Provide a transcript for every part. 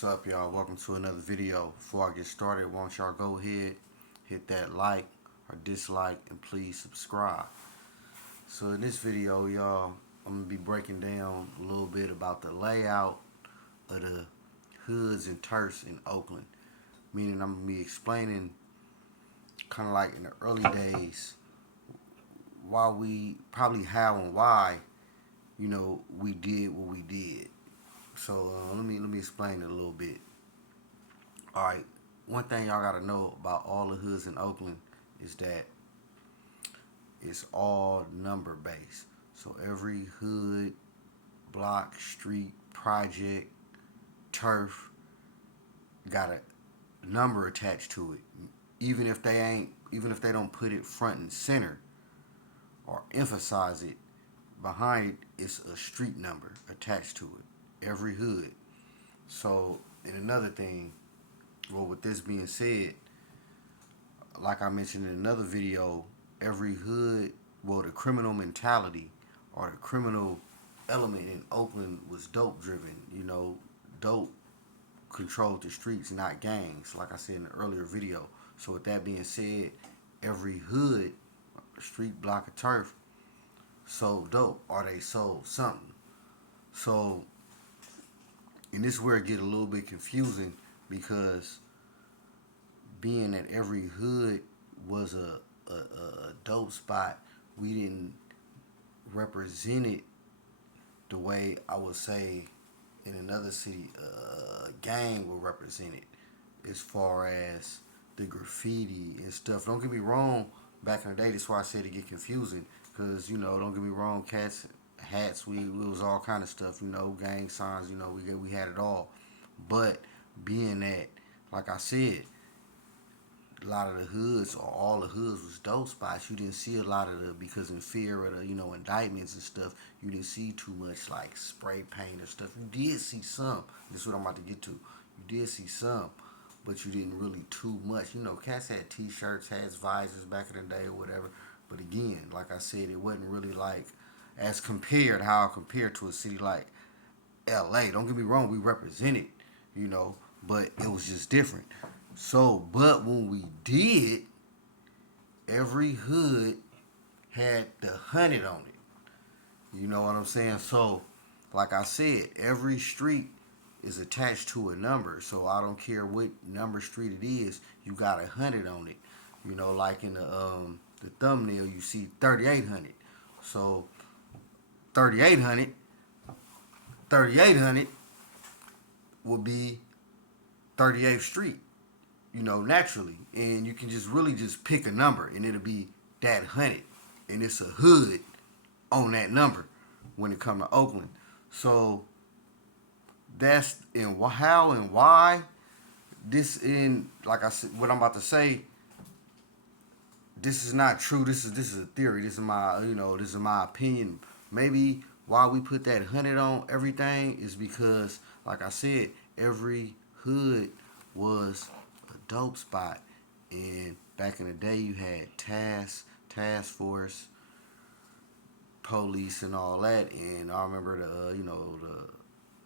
What's up, y'all? Welcome to another video. Before I get started, why don't y'all go ahead, hit that like or dislike, and please subscribe. So in this video, y'all, I'm going to be breaking down a little bit about the layout of the hoods and turfs in Oakland. Meaning I'm going to be explaining, kind of like in the early days, why we, probably how and why, we did what we did. So let me explain it a little bit. All right, one thing y'all gotta know about all the hoods in Oakland is that it's all number based. So every hood, block, street, project, turf got a number attached to it. Even if they don't put it front and center or emphasize it, behind it is a street number attached to it. Every hood. So, and another thing, well, with this being said, like I mentioned in another video, every hood, well, the criminal mentality or the criminal element in Oakland was dope driven. Dope controlled the streets, not gangs, like I said in the earlier video. So with that being said, every hood, street, block, of turf sold dope, or they sold something. So, and this is where it get a little bit confusing, because being that every hood was a dope spot, we didn't represent it the way I would say in another city a gang would represent it, as far as the graffiti and stuff. Don't get me wrong, back in the day, that's why I said it get confusing, because don't get me wrong, cats, hats, we was all kind of stuff, gang signs, we had it all. But being that, like I said, a lot of the hoods, or all the hoods, was dope spots. You didn't see a lot of because in fear of the indictments and stuff, you didn't see too much like spray paint or stuff. You did see some. This is what I'm about to get to. You did see some, but you didn't really too much. Cats had t-shirts, hats, visors back in the day or whatever. But again, like I said, it wasn't really like as compared how I compared to a city like LA. Don't get me wrong, we represented, but it was just different. So, but when we did, every hood had the 100 on it. You know what I'm saying? So, like I said, every street is attached to a number. So I don't care what number street it is, you got 100 on it. Like in the thumbnail, you see 3800. So 3800, 3800 would be 38th Street. Naturally. And you can just really just pick a number and it'll be that 100. And it's a hood on that number when it comes to Oakland. So that's in how and why this, in like I said, what I'm about to say, this is not true. This is a theory. This is my opinion. Maybe why we put that 100 on everything is because, like I said, every hood was dope spot. And back in the day, you had task force, police, and all that. And I remember the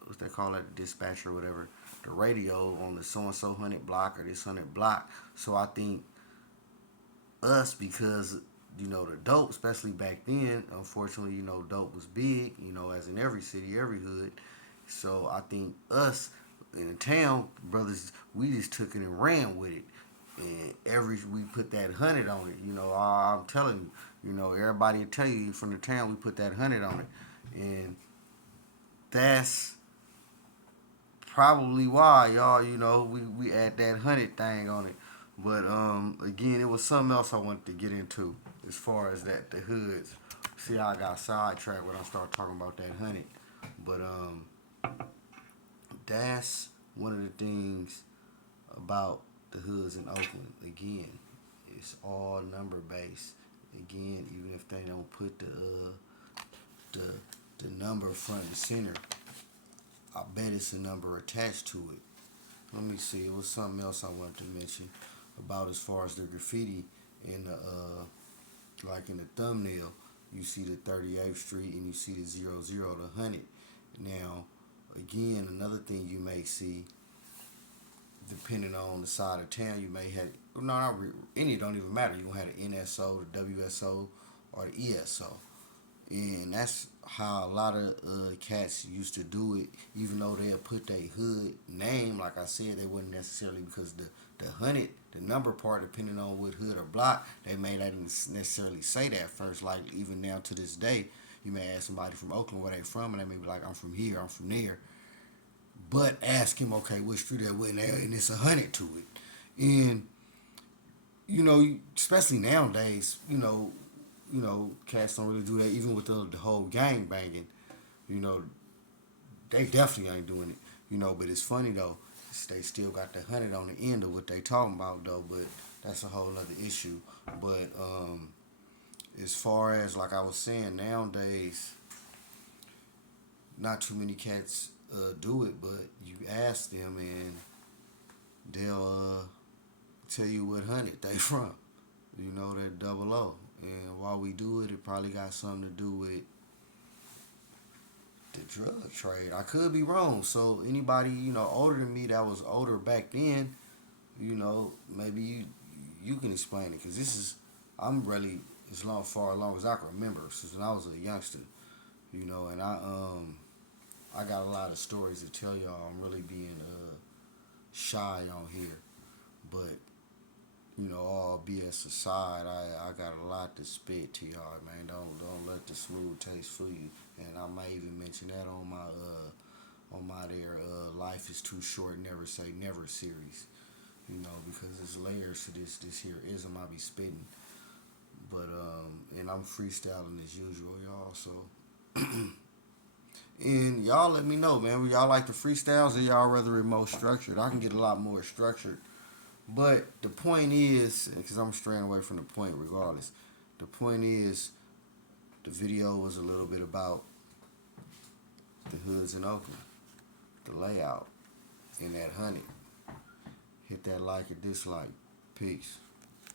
what they call it, the dispatcher or whatever, the radio on the so and so 100 block or this 100 block. So I think us, because the dope, especially back then, unfortunately, dope was big, as in every city, every hood. So I think us in the town, brothers, we just took it and ran with it. And we put that 100 on it. I'm telling you, everybody will tell you from the town we put that 100 on it. And that's probably why y'all, we add that 100 thing on it. But again, it was something else I wanted to get into as far as that, the hoods. See how I got sidetracked when I started talking about that 100. But that's one of the things about the hoods in Oakland. Again, it's all number based. Again, even if they don't put the number front and center, I bet it's a number attached to it. Let me see. It was something else I wanted to mention about as far as the graffiti in the like in the thumbnail. You see the 38th Street and you see the 00 to 100. Now, again, another thing you may see depending on the side of town, you may have no, not any. Don't even matter. You gonna have the NSO, the WSO, or the ESO, and that's how a lot of cats used to do it. Even though they'll put their hood name, like I said, they wouldn't necessarily because the number part, depending on what hood or block, they may not necessarily say that first. Like even now to this day, you may ask somebody from Oakland where they from, and they may be like, "I'm from here, I'm from there." But ask him, okay, what street that went there, and it's 100 to it. And especially nowadays, cats don't really do that. Even with the whole gang banging, you know, they definitely ain't doing it. But it's funny though, they still got the 100 on the end of what they talking about though. But that's a whole other issue. But as far as like I was saying, nowadays, not too many cats do it, but you ask them and they'll tell you what 100 they from. That 00. And while we do it, it probably got something to do with the drug trade. I could be wrong. So anybody, older than me that was older back then, maybe you can explain it. Because I'm really far along as I can remember since when I was a youngster. And I got a lot of stories to tell y'all. I'm really being shy on here. But all BS aside, I got a lot to spit to y'all, man. Don't let the smooth taste fool you. And I might even mention that on my Life is Too Short, Never Say Never series. Because there's layers to this here ism I be spitting. But and I'm freestyling as usual, y'all. So and y'all let me know, man. Y'all like the freestyles or y'all rather it more structured? I can get a lot more structured. But the point is, because I'm straying away from the point regardless, the point is the video was a little bit about the hoods in Oakland, the layout, and that 100. Hit that like or dislike. Peace.